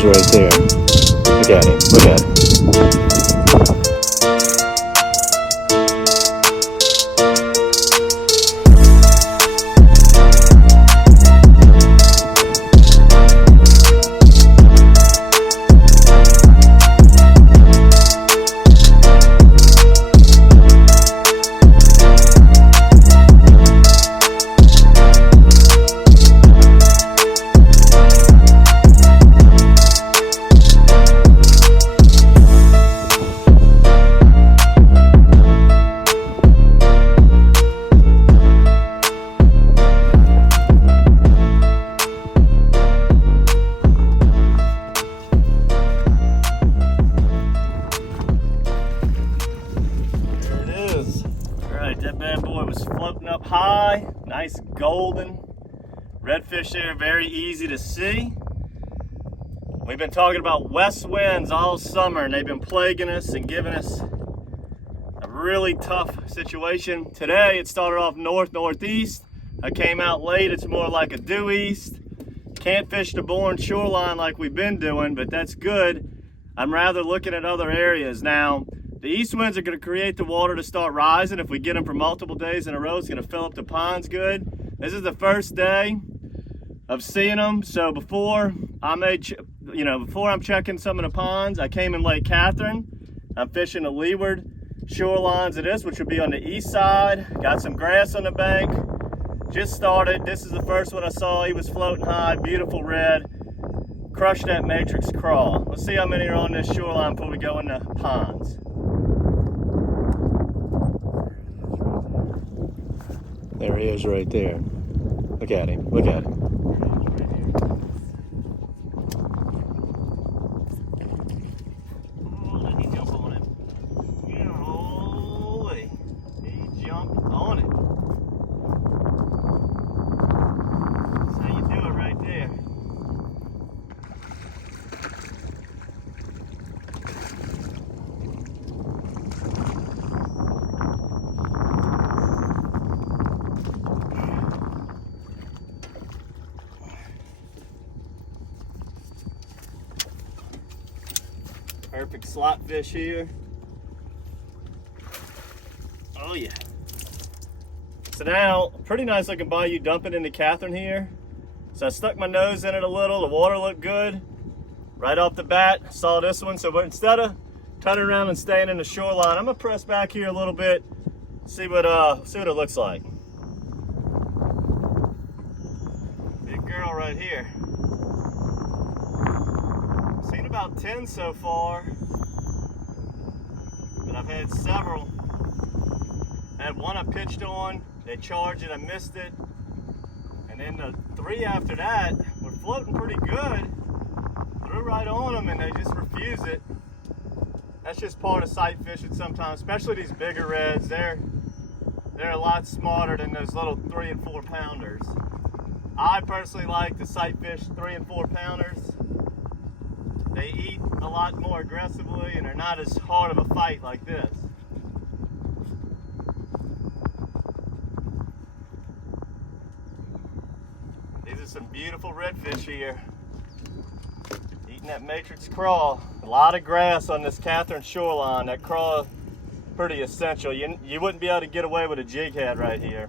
is right there. Look at him. Look at him. That bad boy was floating up high, nice golden redfish there, very easy to see. We've been talking about west winds all summer and they've been plaguing us and giving us a really tough situation. Today it started off north-northeast. I came out late, it's more like a due east. Can't fish the Bourne shoreline like we've been doing, but that's good. I'm rather looking at other areas now. The east winds are going to create the water to start rising. If we get them for multiple days in a row, it's going to fill up the ponds good. This is the first day of seeing them. So before I'm checking some of the ponds, I came in Lake Catherine. I'm fishing the leeward shorelines of this, which would be on the east side. Got some grass on the bank. Just started. This is the first one I saw. He was floating high, beautiful red. Crushed that matrix crawl. Let's see how many are on this shoreline before we go in the ponds. There he is right there. Look at him. Look at him. Oh, let me jump on him. Holy. He jumped on it. That's how you do it right there. Perfect slot fish here. Oh yeah. So now, pretty nice looking bayou dumping into Catherine here. So I stuck my nose in it a little, the water looked good. Right off the bat, saw this one. So instead of turning around and staying in the shoreline, I'm gonna press back here a little bit, see what it looks like. Big girl right here. Seen about 10 so far, but I've had several. I had one I pitched on, they charged it, I missed it. And then the 3 after that were floating pretty good. Threw right on them and they just refuse it. That's just part of sight fishing sometimes, especially these bigger reds. They're a lot smarter than those little 3 and 4 pounders. I personally like to sight fish 3 and 4 pounders. They eat a lot more aggressively and they're not as hard of a fight like this. These are some beautiful redfish here. Eating that matrix crawl. A lot of grass on this Catherine shoreline. That crawl is pretty essential. You wouldn't be able to get away with a jig head right here.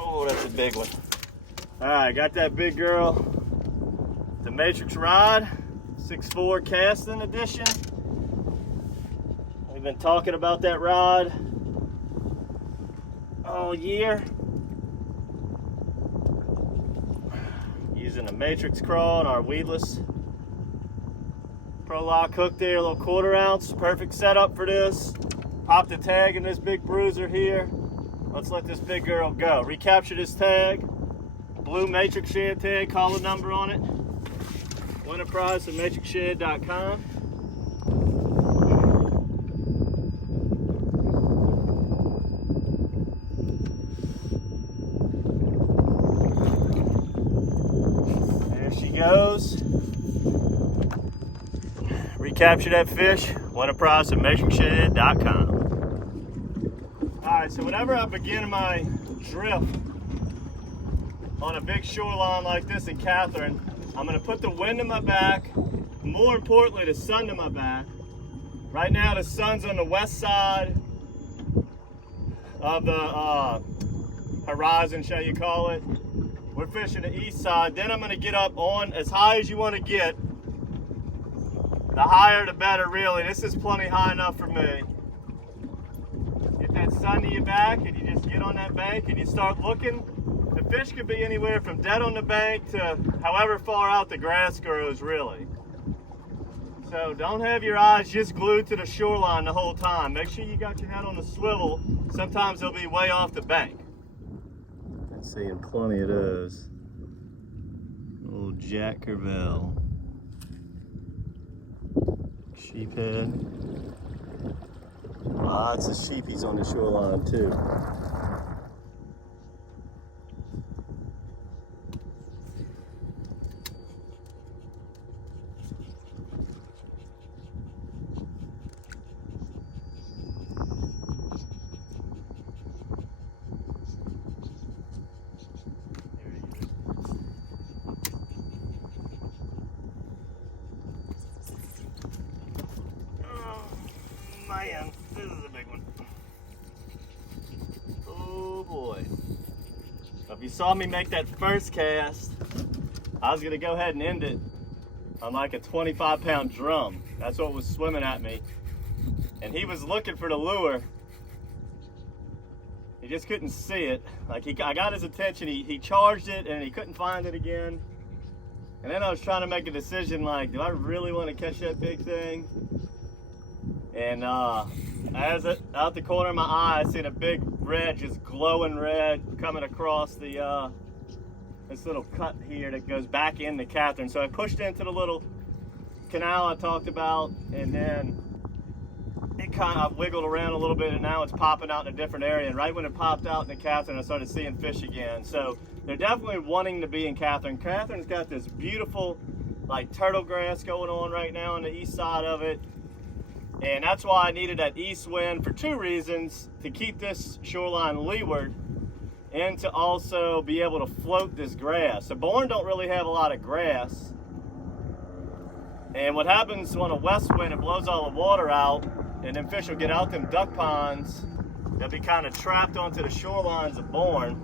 Oh, that's a big one. All right, got that big girl. The Matrix rod, 6'4" casting edition. We've been talking about that rod all year. Using a Matrix crawl and our weedless Pro Lock hook there, a little 1/4 ounce. Perfect setup for this. Pop the tag in this big bruiser here. Let's let this big girl go. Recapture this tag. Blue Matrix Shad tag, call the number on it. Win a prize from matrixshad.com. goes. Recapture that fish, win a prize at MeasuringShed.com. Alright, so whenever I begin my drift on a big shoreline like this in Catherine, I'm going to put the wind in my back, more importantly the sun to my back. Right now the sun's on the west side of the horizon, shall you call it. We're fishing the east side. Then I'm going to get up on as high as you want to get. The higher the better, really. This is plenty high enough for me. Get that sun to your back and you just get on that bank and you start looking. The fish could be anywhere from dead on the bank to however far out the grass grows, really. So don't have your eyes just glued to the shoreline the whole time. Make sure you got your head on the swivel. Sometimes they'll be way off the bank. I'm seeing plenty of those. Little Jack Crevalle. Sheephead. Lots of sheepies on the shoreline too. Man, this is a big one. Oh boy. So if you saw me make that first cast, I was gonna go ahead and end it on like a 25-pound drum. That's what was swimming at me. And he was looking for the lure. He just couldn't see it. Like I got his attention, he charged it and he couldn't find it again. And then I was trying to make a decision like, do I really want to catch that big thing? And as it out the corner of my eye, I seen a big red, just glowing red, coming across the this little cut here that goes back into Catherine. So I pushed into the little canal I talked about, and then it kind of wiggled around a little bit, and now it's popping out in a different area. And right when it popped out in the Catherine, I started seeing fish again. So they're definitely wanting to be in Catherine. Catherine's got this beautiful, like, turtle grass going on right now on the east side of it. And that's why I needed that east wind for two reasons: to keep this shoreline leeward and to also be able to float this grass. The Bourne don't really have a lot of grass. And what happens when a west wind, it blows all the water out, and then fish will get out them duck ponds. They'll be kind of trapped onto the shorelines of Bourne.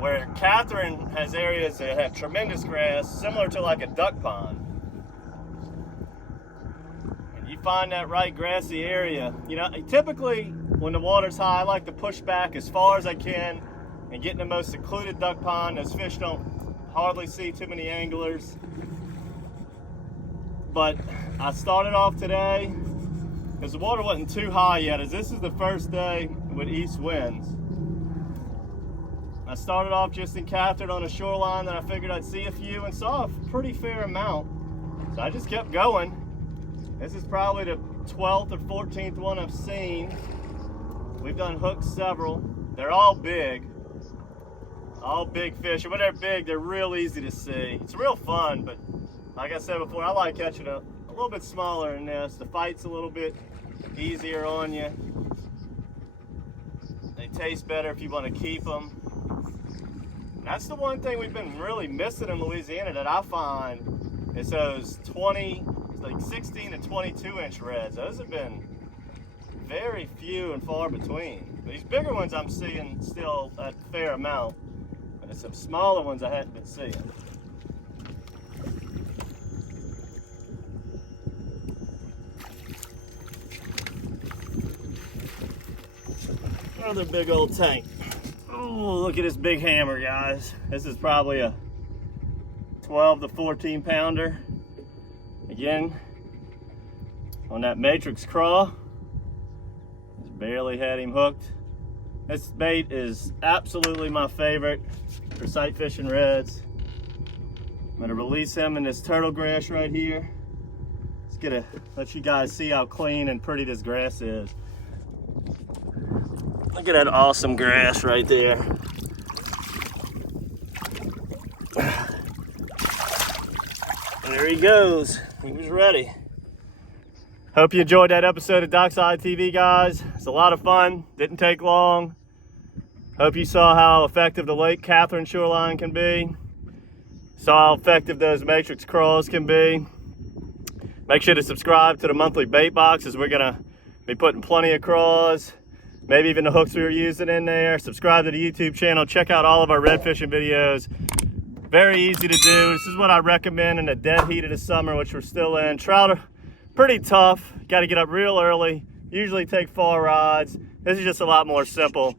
Where Catherine has areas that have tremendous grass, similar to like a duck pond. Find that right grassy area. You know, typically when the water's high, I like to push back as far as I can and get in the most secluded duck pond. Those fish don't hardly see too many anglers. But I started off today because the water wasn't too high yet, as this is the first day with east winds. I started off just in Catherine on a shoreline that I figured I'd see a few, and saw a pretty fair amount. So I just kept going. This is probably the 12th or 14th one I've seen. We've done hooked several. They're all big fish. And when they're big, they're real easy to see. It's real fun, but like I said before, I like catching a little bit smaller than this. The fight's a little bit easier on you. They taste better if you want to keep them. That's the one thing we've been really missing in Louisiana that I find is those 16 to 22 inch reds. Those have been very few and far between. These bigger ones I'm seeing still a fair amount, but there's some smaller ones I hadn't been seeing. Another big old tank. Oh, look at this big hammer, guys. This is probably a 12 to 14 pounder. Again, on that matrix craw. Just barely had him hooked. This bait is absolutely my favorite for sight fishing reds. I'm gonna release him in this turtle grass right here. Just gonna let you guys see how clean and pretty this grass is. Look at that awesome grass right there. There he goes. He was ready. Hope you enjoyed that episode of DockSide TV, guys. It's a lot of fun. Didn't take long. Hope you saw how effective the Lake Catherine shoreline can be. Saw how effective those matrix crawls can be. Make sure to subscribe to the monthly bait box, as we're gonna be putting plenty of crawls, maybe even the hooks we were using in there. Subscribe to the YouTube channel. Check out all of our red fishing videos. Very easy to do. This is what I recommend in the dead heat of the summer, which we're still in. Trout are pretty tough. Got to get up real early. Usually take fall rods. This is just a lot more simple.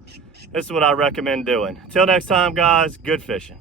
This is what I recommend doing. Until next time, guys, good fishing.